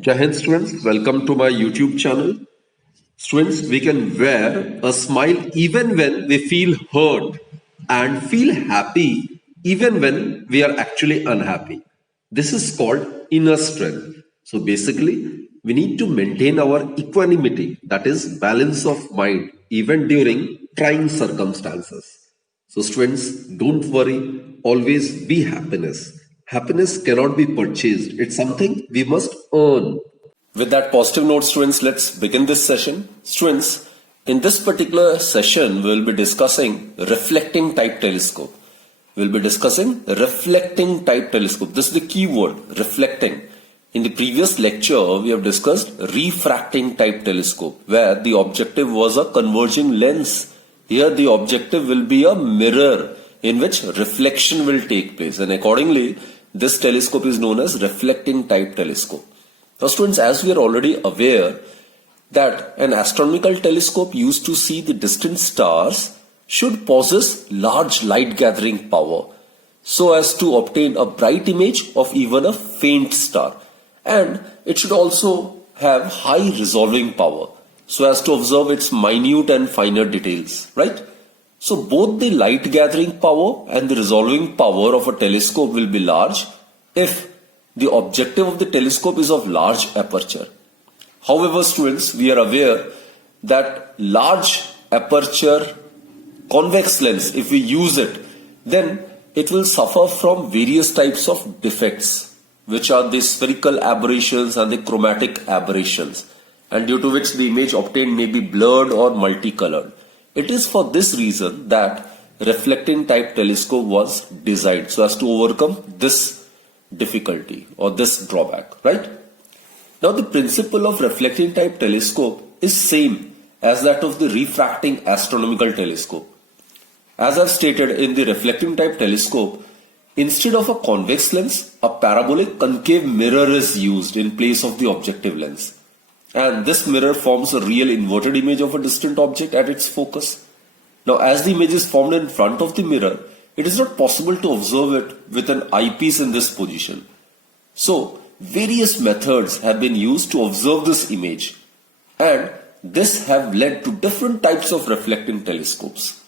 Jai Hind students, welcome to my YouTube channel. Students, we can wear a smile even when we feel hurt and feel happy even when we are actually unhappy. This is called inner strength. So basically, we need to maintain our equanimity, that is, balance of mind, even during trying circumstances. So, students, don't worry, always be happiness. Happiness cannot be purchased, it's something we must earn. With that positive note, students, let's begin this session. Students, in this particular session, we'll be discussing reflecting type telescope. We'll be discussing reflecting type telescope. This is the key word, reflecting. In the previous lecture, we have discussed refracting type telescope, where the objective was a converging lens. Here, the objective will be a mirror in which reflection will take place, and accordingly, this telescope is known as reflecting type telescope. Now students, as we are already aware that an astronomical telescope used to see the distant stars should possess large light gathering power so as to obtain a bright image of even a faint star, and it should also have high resolving power so as to observe its minute and finer details, right? So both the light gathering power and the resolving power of a telescope will be large if the objective of the telescope is of large aperture. However, students, we are aware that large aperture convex lens, if we use it, then it will suffer from various types of defects, which are the spherical aberrations and the chromatic aberrations, and due to which the image obtained may be blurred or multicolored. It is for this reason that reflecting type telescope was designed so as to overcome this difficulty or this drawback, right? Now the principle of reflecting type telescope is same as that of the refracting astronomical telescope. As I've stated, in the reflecting type telescope, instead of a convex lens, a parabolic concave mirror is used in place of the objective lens. And this mirror forms a real inverted image of a distant object at its focus. Now as the image is formed in front of the mirror, it is not possible to observe it with an eyepiece in this position. So, various methods have been used to observe this image, and this have led to different types of reflecting telescopes.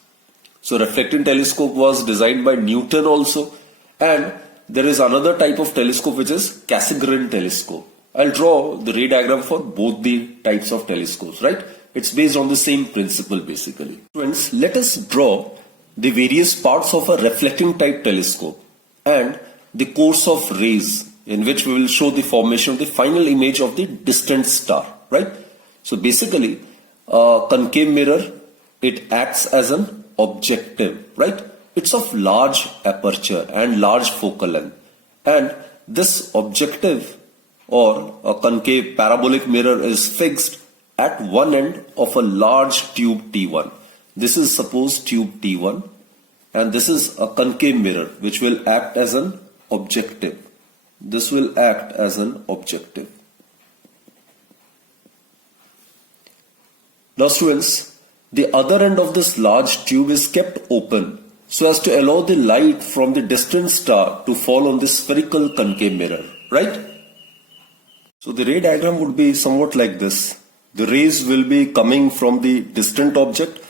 So, reflecting telescope was designed by Newton also, and there is another type of telescope which is Cassegrain telescope. I'll draw the ray diagram for both the types of telescopes, right? It's based on the same principle basically. Friends, let us draw the various parts of a reflecting type telescope and the course of rays in which we will show the formation of the final image of the distant star, right? So basically, a concave mirror, it acts as an objective, right? It's of large aperture and large focal length, and this objective or a concave parabolic mirror is fixed at one end of a large tube T1. This is suppose tube T1, and this is a concave mirror which will act as an objective. This will act as an objective. Now students, the other end of this large tube is kept open so as to allow the light from the distant star to fall on the spherical concave mirror, right? So the ray diagram would be somewhat like this. The rays will be coming from the distant object,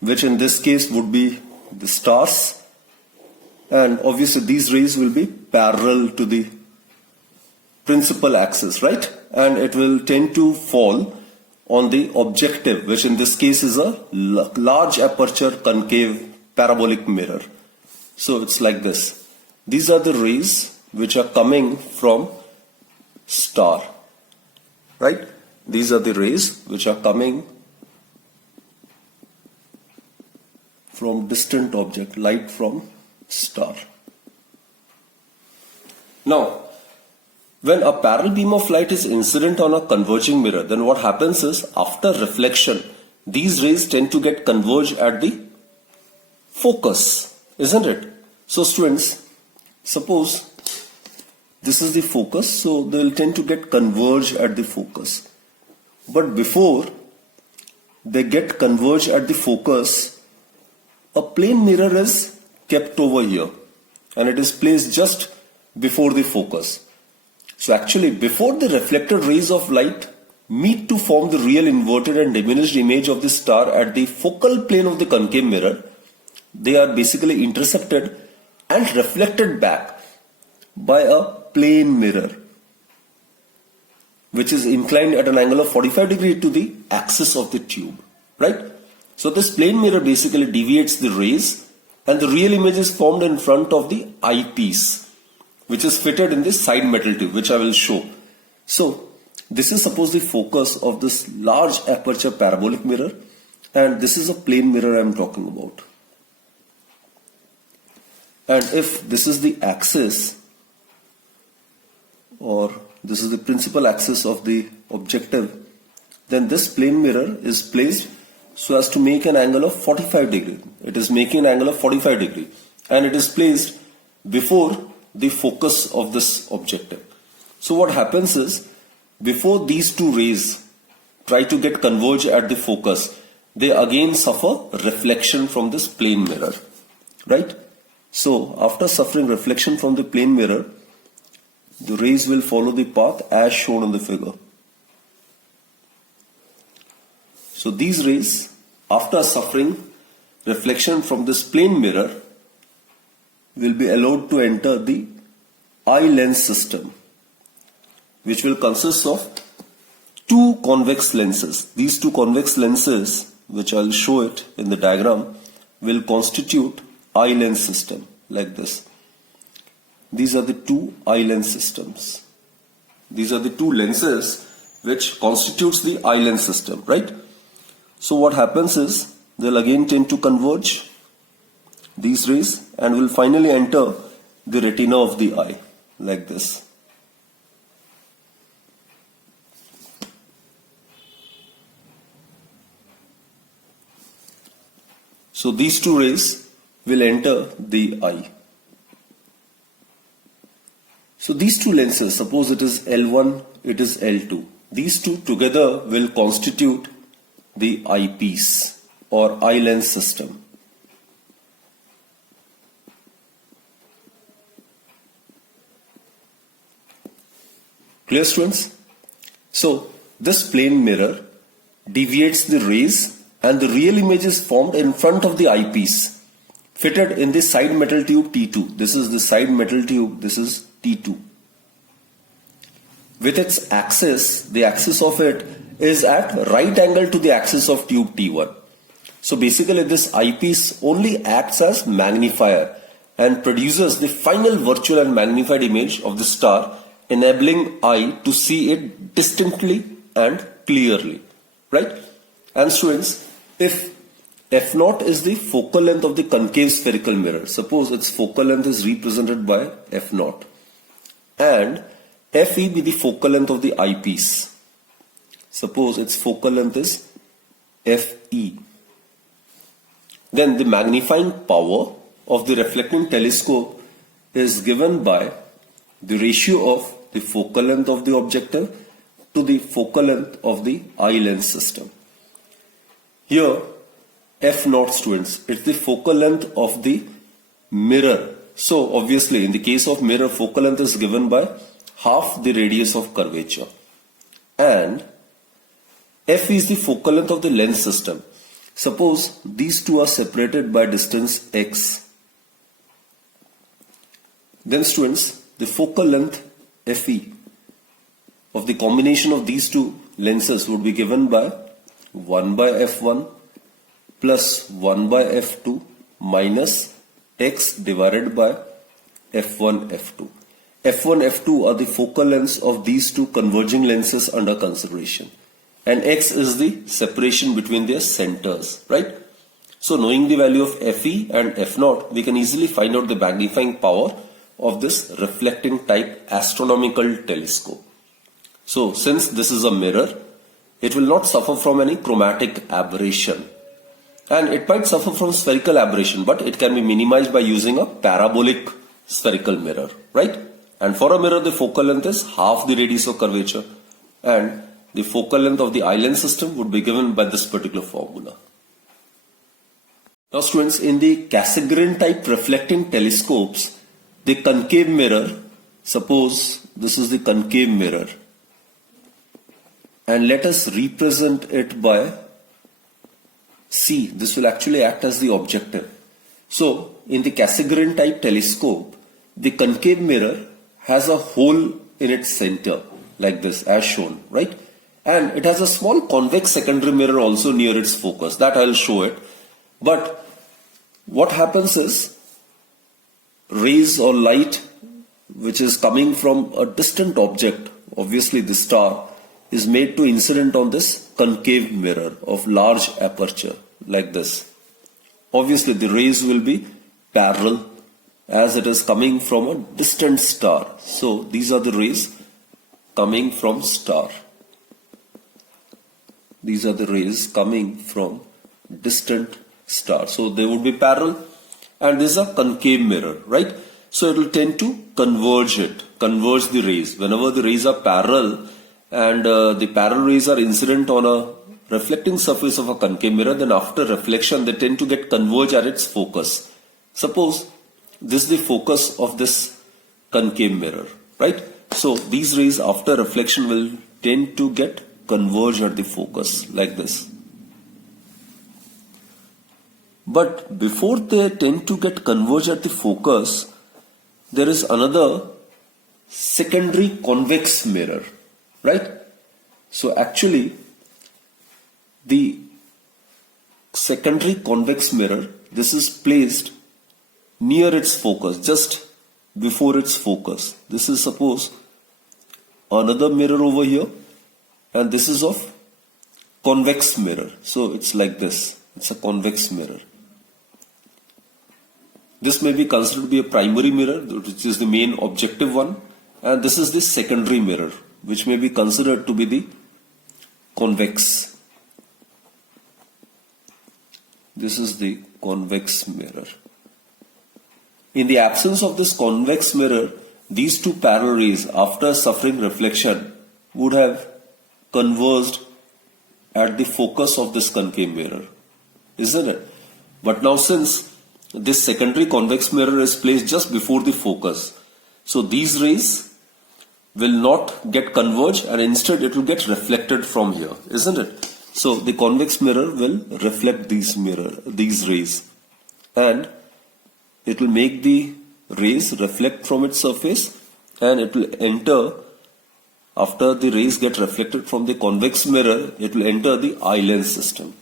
which in this case would be the stars, and obviously these rays will be parallel to the principal axis, right? And it will tend to fall on the objective, which in this case is a large aperture concave parabolic mirror. So it's like this. These are the rays which are coming from star, right? These are the rays which are coming from distant object, light from star. Now, when a parallel beam of light is incident on a converging mirror, then what happens is, after reflection, these rays tend to get converged at the focus, isn't it? So students, suppose this is the focus, so they will tend to get converged at the focus. But before they get converged at the focus, a plane mirror is kept over here and it is placed just before the focus. So actually, before the reflected rays of light meet to form the real inverted and diminished image of the star at the focal plane of the concave mirror, they are basically intercepted and reflected back by a plane mirror, which is inclined at an angle of 45 degrees to the axis of the tube, right? So this plane mirror basically deviates the rays and the real image is formed in front of the eyepiece, which is fitted in this side metal tube, which I will show. So this is suppose the focus of this large aperture parabolic mirror, and this is a plane mirror I am talking about. And if this is the axis, or this is the principal axis of the objective, then this plane mirror is placed so as to make an angle of 45 degree. It is making an angle of 45 degree, and it is placed before the focus of this objective. So what happens is, before these two rays try to get converged at the focus, they again suffer reflection from this plane mirror, right? So after suffering reflection from the plane mirror, the rays will follow the path as shown in the figure. So these rays, after suffering reflection from this plane mirror, will be allowed to enter the eye lens system, which will consist of two convex lenses. These two convex lenses, which I'll show it in the diagram, will constitute eye lens system like this. These are the two eye lens systems. These are the two lenses which constitutes the eye lens system, right? So what happens is, they'll again tend to converge, these rays, and will finally enter the retina of the eye like this. So these two rays will enter the eye. So these two lenses, suppose it is L1, it is L2. These two together will constitute the eyepiece or eye lens system. Clear, students? So this plane mirror deviates the rays and the real image is formed in front of the eyepiece, fitted in the side metal tube T2. This is the side metal tube, this is T2. With its axis, the axis of it is at right angle to the axis of tube T1. So basically this eyepiece only acts as magnifier and produces the final virtual and magnified image of the star, enabling eye to see it distinctly and clearly, right? And students, if f0 is the focal length of the concave spherical mirror, suppose its focal length is represented by f0, and fe be the focal length of the eyepiece, suppose its focal length is fe, then the magnifying power of the reflecting telescope is given by the ratio of the focal length of the objective to the focal length of the eye lens system. Here f0, students, it's the focal length of the mirror. So obviously in the case of mirror, focal length is given by half the radius of curvature, and f is the focal length of the lens system. Suppose these two are separated by distance x. Then students, the focal length fe of the combination of these two lenses would be given by 1 by f1 plus 1 by f2 minus x divided by f1 f2. f1 f2 are the focal lengths of these two converging lenses under consideration, and x is the separation between their centers, right? So knowing the value of fe and f0, we can easily find out the magnifying power of this reflecting type astronomical telescope. So since this is a mirror, it will not suffer from any chromatic aberration, and it might suffer from spherical aberration, but it can be minimized by using a parabolic spherical mirror, right? And for a mirror, the focal length is half the radius of curvature, and the focal length of the eye lens system would be given by this particular formula. Now students, in the Cassegrain type reflecting telescopes, the concave mirror, suppose this is the concave mirror. And let us represent it by C. This will actually act as the objective. So, in the Cassegrain type telescope, the concave mirror has a hole in its center, like this, as shown, right? And it has a small convex secondary mirror also near its focus. That I'll show it. But what happens is, rays or light which is coming from a distant object, obviously the star, is made to incident on this concave mirror of large aperture, like this. Obviously the rays will be parallel as it is coming from a distant star. So these are the rays coming from star. These are the rays coming from distant star. So they would be parallel, and this is a concave mirror, right? So it will tend to converge the rays. Whenever the rays are parallel and the parallel rays are incident on a reflecting surface of a concave mirror, then after reflection they tend to get converged at its focus. Suppose this is the focus of this concave mirror, right? So these rays after reflection will tend to get converged at the focus, like this. But before they tend to get converged at the focus, there is another secondary convex mirror, right? So actually, the secondary convex mirror, this is placed near its focus, just before its focus. This is, suppose, another mirror over here, and this is of convex mirror. So it's like this. It's a convex mirror. This may be considered to be a primary mirror, which is the main objective one, and this is the secondary mirror, which may be considered to be the convex. This is the convex mirror. In the absence of this convex mirror, these two parallel rays, after suffering reflection, would have converged at the focus of this concave mirror, isn't it? But now, since this secondary convex mirror is placed just before the focus, so these rays will not get converged, and instead it will get reflected from here, isn't it? So the convex mirror will reflect these rays, and it will make the rays reflect from its surface, and it will enter, after the rays get reflected from the convex mirror, it will enter the eye lens system.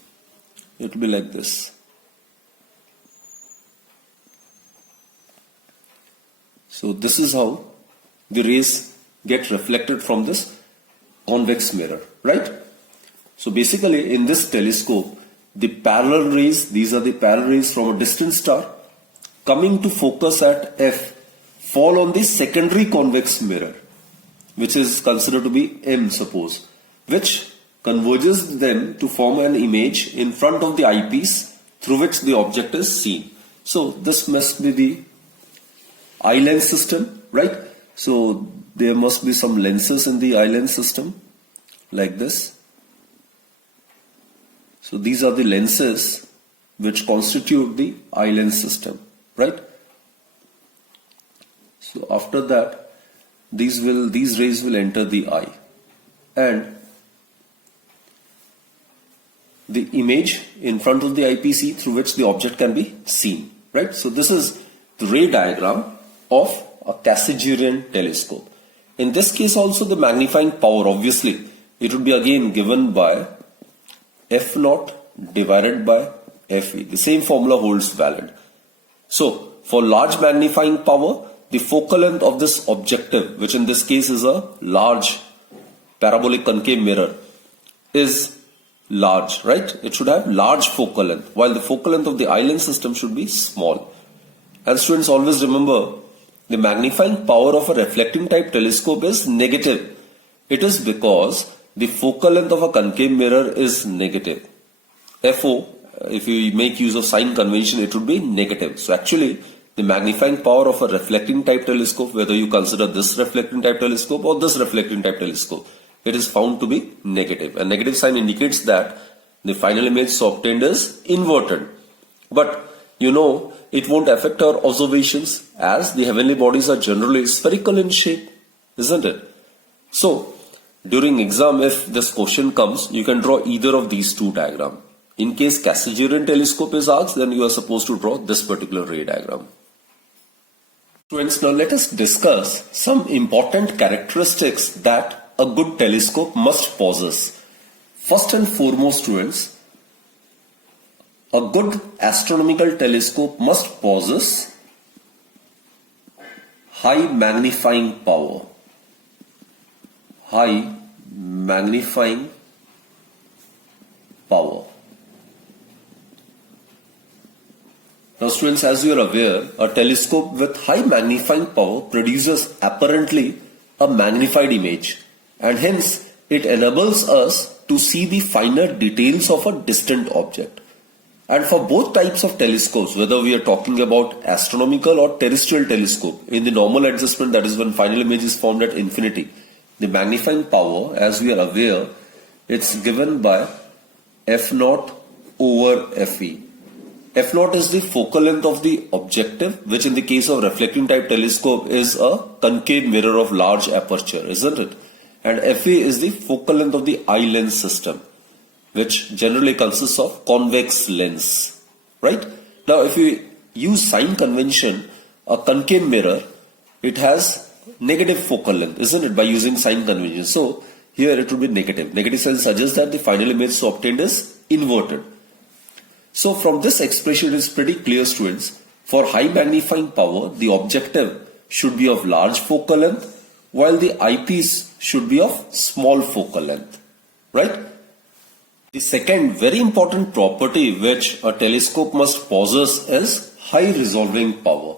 It will be like this. So this is how the rays get reflected from this convex mirror, right? So basically in this telescope, the parallel rays, these are the parallel rays from a distant star coming to focus at F, fall on the secondary convex mirror, which is considered to be M, suppose, which converges them to form an image in front of the eyepiece through which the object is seen. So this must be the eye lens system, right? So there must be some lenses in the eye lens system, like this. So these are the lenses which constitute the eye lens system, right? So after that, these rays will enter the eye, and the image in front of the eyepiece through which the object can be seen, right? So this is the ray diagram of a Cassegrain telescope. In this case also, the magnifying power, obviously it would be again given by F0 divided by Fe. The same formula holds valid. So for large magnifying power, the focal length of this objective, which in this case is a large parabolic concave mirror, is large, right? It should have large focal length, while the focal length of the eye lens system should be small. And students, always remember, the magnifying power of a reflecting type telescope is negative. It is because the focal length of a concave mirror is negative. FO, if you make use of sign convention, it would be negative. So actually, the magnifying power of a reflecting type telescope, whether you consider this reflecting type telescope or this reflecting type telescope, it is found to be negative. A negative sign indicates that the final image obtained is inverted. But you know, it won't affect our observations, as the heavenly bodies are generally spherical in shape, isn't it? So, during exam, if this question comes, you can draw either of these two diagrams. In case Cassegrain telescope is asked, then you are supposed to draw this particular ray diagram. Students, now let us discuss some important characteristics that a good telescope must possess. First and foremost, students, a good astronomical telescope must possess high magnifying power. High magnifying power. Now students, as you are aware, a telescope with high magnifying power produces apparently a magnified image, and hence it enables us to see the finer details of a distant object. And for both types of telescopes, whether we are talking about astronomical or terrestrial telescope, in the normal adjustment, that is when final image is formed at infinity, the magnifying power, as we are aware, it's given by f0 over fe. f0 is the focal length of the objective, which in the case of reflecting type telescope is a concave mirror of large aperture, isn't it? And fe is the focal length of the eye lens system, which generally consists of convex lens, right? Now, if you use sign convention, a concave mirror, it has negative focal length, isn't it, by using sign convention? So, here it will be negative. Negative sign suggests that the final image so obtained is inverted. So, from this expression it is pretty clear, students, for high magnifying power, the objective should be of large focal length, while the eyepiece should be of small focal length, right? The second very important property which a telescope must possess is high resolving power.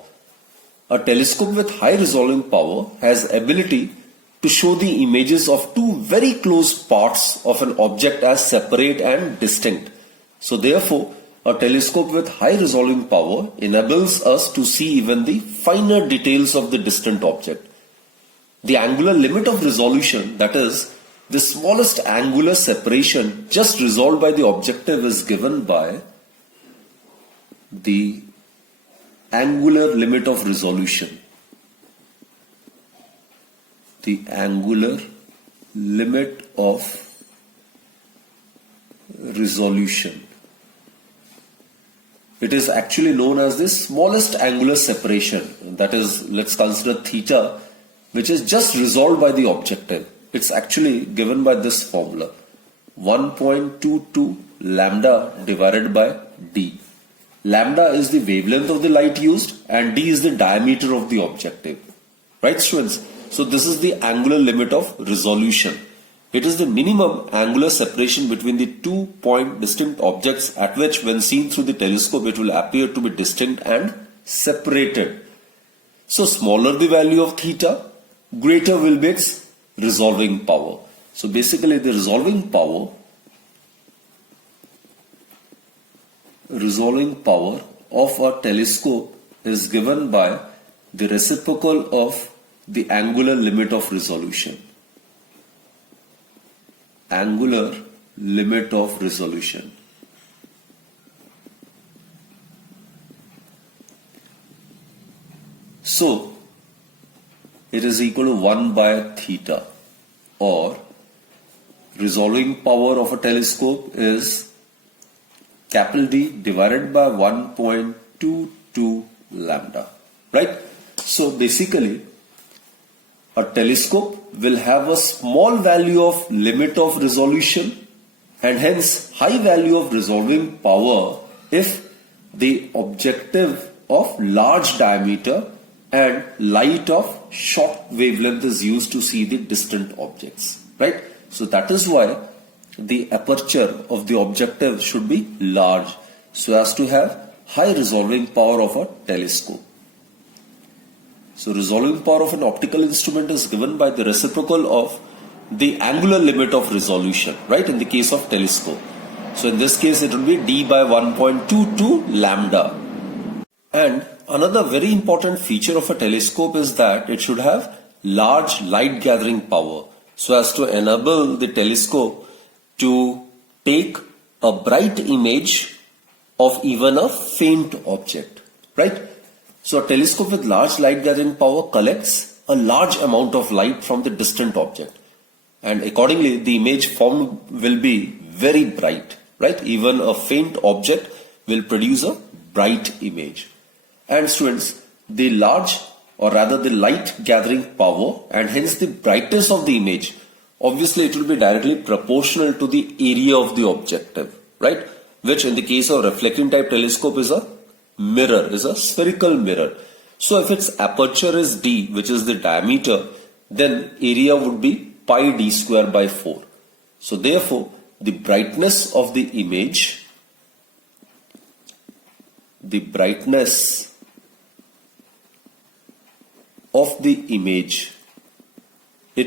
A telescope with high resolving power has ability to show the images of two very close parts of an object as separate and distinct. So therefore, a telescope with high resolving power enables us to see even the finer details of the distant object. The angular limit of resolution, that is, the smallest angular separation just resolved by the objective, is given by the angular limit of resolution. The angular limit of resolution. It is actually known as the smallest angular separation. That is, let's consider theta, which is just resolved by the objective. It's actually given by this formula, 1.22 lambda divided by d. Lambda is the wavelength of the light used and d is the diameter of the objective. Right, students? So this is the angular limit of resolution. It is the minimum angular separation between the 2 point distinct objects at which, when seen through the telescope, it will appear to be distinct and separated. So smaller the value of theta, greater will be its resolving power. So basically the resolving power of a telescope is given by the reciprocal of the angular limit of resolution. Angular limit of resolution. So it is equal to 1 by theta, or resolving power of a telescope is capital D divided by 1.22 lambda, right? So basically a telescope will have a small value of limit of resolution and hence high value of resolving power if the objective of large diameter and light of short wavelength is used to see the distant objects, right? So that is why the aperture of the objective should be large so as to have high resolving power of a telescope. So resolving power of an optical instrument is given by the reciprocal of the angular limit of resolution, right, in the case of telescope. So in this case it will be d by 1.22 lambda. And another very important feature of a telescope is that it should have large light gathering power so as to enable the telescope to take a bright image of even a faint object, right? So a telescope with large light gathering power collects a large amount of light from the distant object. And accordingly, the image formed will be very bright, right? Even a faint object will produce a bright image. And students, the large or rather the light gathering power and hence the brightness of the image, obviously it will be directly proportional to the area of the objective, right? Which in the case of reflecting type telescope is a mirror, is a spherical mirror. So if its aperture is d, which is the diameter, then area would be pi d square by 4. So therefore, the brightness of the image, it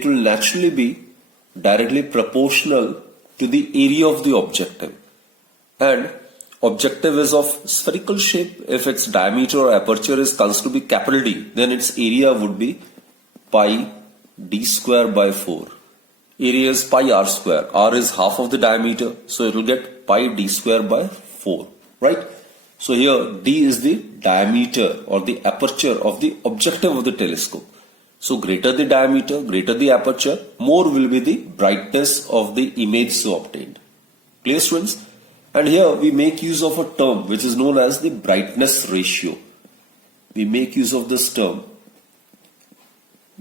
will naturally be directly proportional to the area of the objective. And objective is of spherical shape. If its diameter or aperture is considered to be capital D, then its area would be pi d square by 4. Area is pi r square. R is half of the diameter, so it will get pi d square by 4, right? So here d is the diameter or the aperture of the objective of the telescope. So greater the diameter, greater the aperture, more will be the brightness of the image so obtained. Clear, students? And here we make use of a term which is known as the brightness ratio. We make use of this term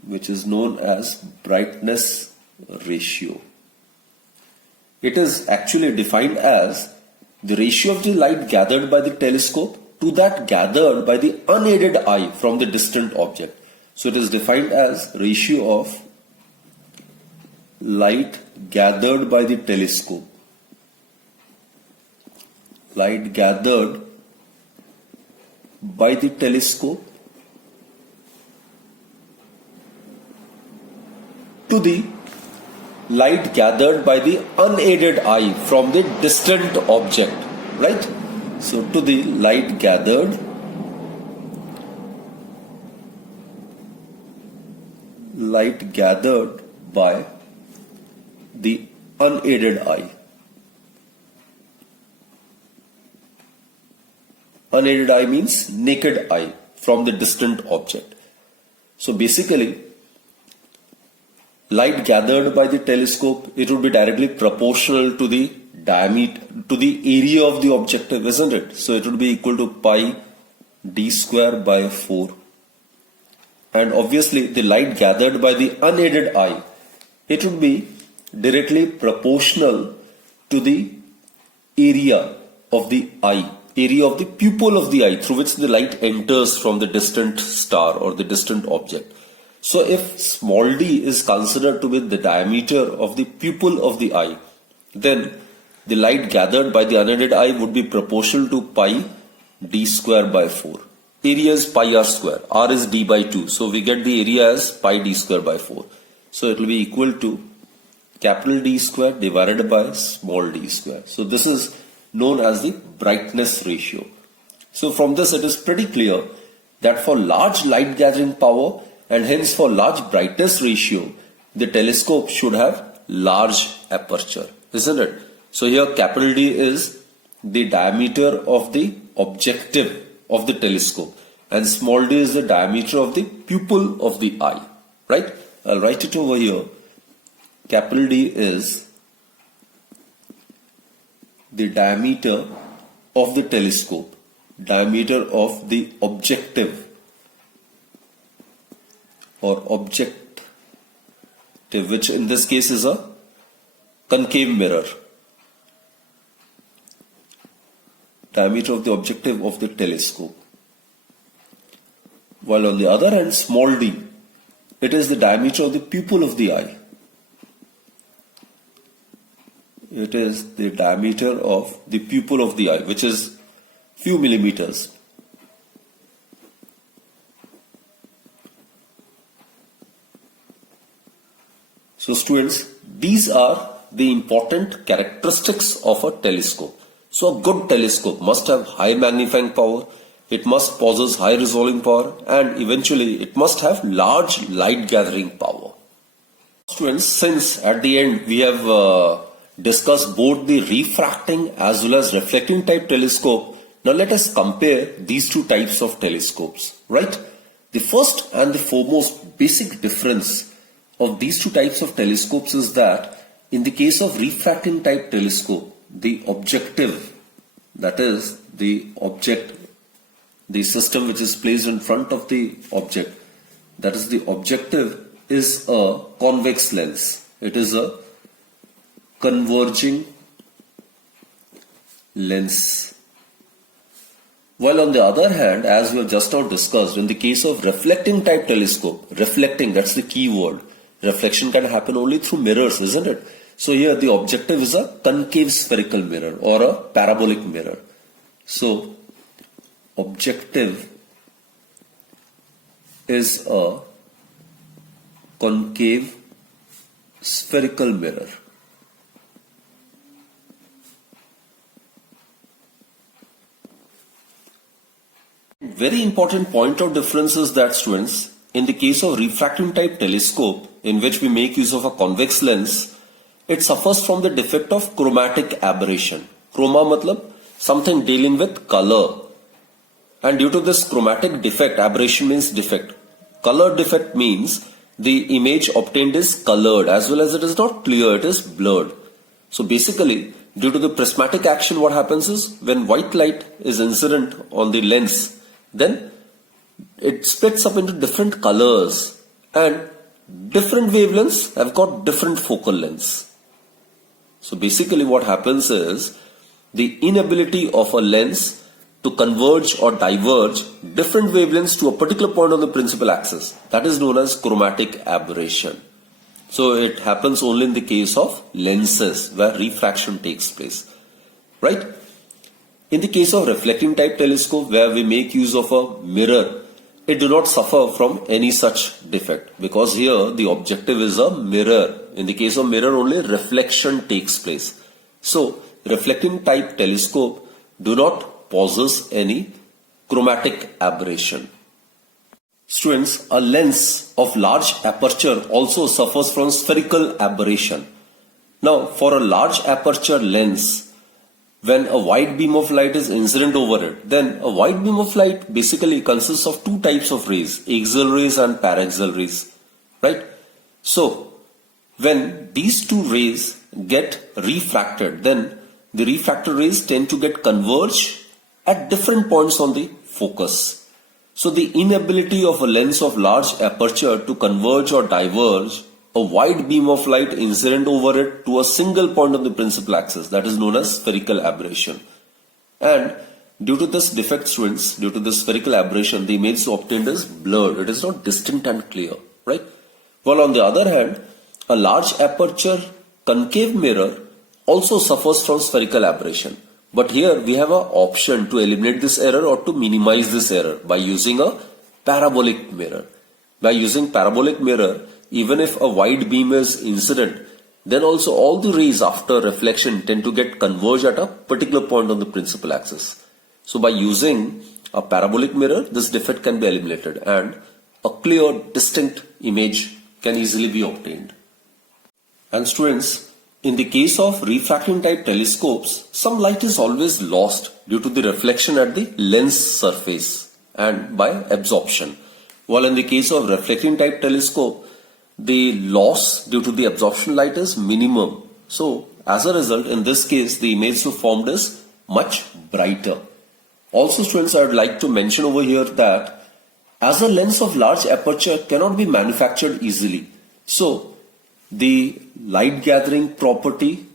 which is known as brightness ratio. It is actually defined as the ratio of the light gathered by the telescope to that gathered by the unaided eye from the distant object. So it is defined as ratio of light gathered by the telescope. Light gathered by the telescope to the light gathered by the unaided eye from the distant object, right? So to the light gathered by the unaided eye. Unaided eye means naked eye from the distant object. So basically, light gathered by the telescope, it would be directly proportional to the diameter, to the area of the objective, isn't it? So it would be equal to pi d square by 4. And obviously the light gathered by the unaided eye, it would be directly proportional to the area of the eye, area of the pupil of the eye through which the light enters from the distant star or the distant object. So if small d is considered to be the diameter of the pupil of the eye, then the light gathered by the unaided eye would be proportional to pi d square by 4. Area is pi r square, r is d by 2, so we get the area as pi d square by 4. So it will be equal to capital D square divided by small d square. So this is known as the brightness ratio. So from this it is pretty clear that for large light gathering power and hence for large brightness ratio, the telescope should have large aperture, isn't it? So here capital D is the diameter of the objective of the telescope and small d is the diameter of the pupil of the eye, right? I'll write it over here. Capital D is the diameter of the telescope, diameter of the objective or objective, which in this case is a concave mirror. Diameter of the objective of the telescope. While on the other hand, small d, it is the diameter of the pupil of the eye. It is the diameter of the pupil of the eye, which is few millimeters. So students, these are the important characteristics of a telescope. So a good telescope must have high magnifying power, it must possess high resolving power, and eventually it must have large light gathering power. Students, since at the end we have discussed both the refracting as well as reflecting type telescope, now let us compare these two types of telescopes, right? The first and the foremost basic difference of these two types of telescopes is that in the case of refracting type telescope, the objective, that is the object, the system which is placed in front of the object, that is the objective, is a convex lens. It is a converging lens. While on the other hand, as we have just now discussed, in the case of reflecting type telescope, reflecting, that's the key word. Reflection can happen only through mirrors, isn't it? So here the objective is a concave spherical mirror or a parabolic mirror. So objective is a concave spherical mirror. Very important point of difference is that, students, in the case of refracting type telescope, in which we make use of a convex lens, it suffers from the defect of chromatic aberration. Chroma matlab something dealing with color. And due to this chromatic defect, aberration means defect. Color defect means the image obtained is colored as well as it is not clear, it is blurred. So basically, due to the prismatic action, what happens is when white light is incident on the lens, then it splits up into different colors and different wavelengths have got different focal lengths. So basically what happens is the inability of a lens to converge or diverge different wavelengths to a particular point on the principal axis. That is known as chromatic aberration. So it happens only in the case of lenses where refraction takes place, right? In the case of reflecting type telescope where we make use of a mirror, it do not suffer from any such defect because here the objective is a mirror. In the case of mirror only reflection takes place. So reflecting type telescope do not possess any chromatic aberration. Students, a lens of large aperture also suffers from spherical aberration. Now for a large aperture lens, when a wide beam of light is incident over it, then a wide beam of light basically consists of two types of rays, axial rays and paraxial rays, right? So when these two rays get refracted, then the refracted rays tend to get converged at different points on the focus. So the inability of a lens of large aperture to converge or diverge a wide beam of light incident over it to a single point on the principal axis, that is known as spherical aberration. And due to this defect, students, due to this spherical aberration, the image obtained is blurred. It is not distinct and clear, right? While on the other hand, a large aperture concave mirror also suffers from spherical aberration. But here we have an option to eliminate this error or to minimize this error by using a parabolic mirror. By using parabolic mirror, even if a wide beam is incident, then also all the rays after reflection tend to get converged at a particular point on the principal axis. So by using a parabolic mirror, this defect can be eliminated and a clear, distinct image can easily be obtained. And students, in the case of refracting type telescopes, some light is always lost due to the reflection at the lens surface and by absorption. While in the case of reflecting type telescope, the loss due to the absorption light is minimum. So as a result, in this case, the image formed is much brighter. Also, students, I would like to mention over here that as a lens of large aperture cannot be manufactured easily. So the light gathering property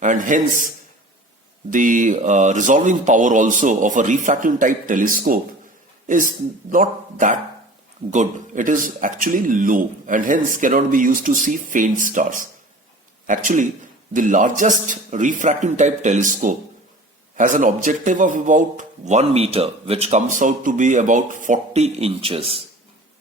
and hence the resolving power also of a refracting type telescope is not that good. It is actually low and hence cannot be used to see faint stars. Actually, the largest refracting type telescope has an objective of about 1 meter, which comes out to be about 40 inches,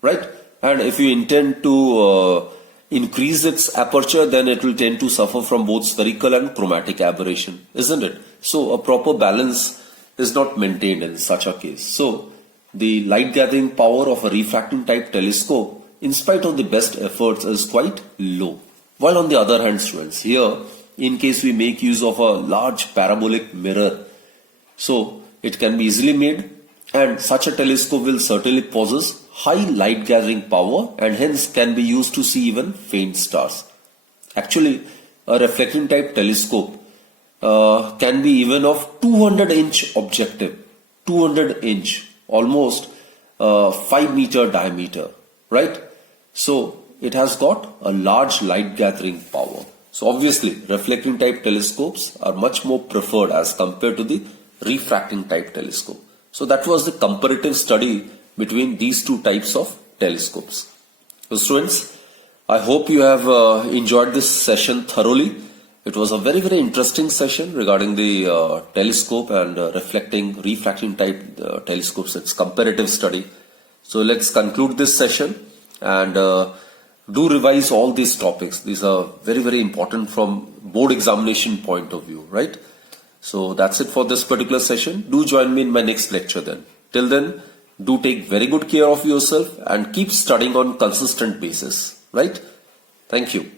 right? And if you intend to increase its aperture, then it will tend to suffer from both spherical and chromatic aberration, isn't it? So a proper balance is not maintained in such a case. So the light gathering power of a refracting type telescope, in spite of the best efforts, is quite low. While on the other hand, students, here in case we make use of a large parabolic mirror, so it can be easily made and such a telescope will certainly possess high light gathering power and hence can be used to see even faint stars. Actually, a reflecting type telescope can be even of 200-inch objective, 200-inch, almost 5-meter diameter, right? So it has got a large light gathering power. So obviously, reflecting type telescopes are much more preferred as compared to the refracting type telescope. So that was the comparative study between these two types of telescopes. So students, I hope you have enjoyed this session thoroughly. It was a very, very interesting session regarding the telescope and refracting type telescopes. It's comparative study. So let's conclude this session and do revise all these topics. These are very, very important from board examination point of view, right? So that's it for this particular session. Do join me in my next lecture then. Till then, do take very good care of yourself and keep studying on consistent basis, right? Thank you.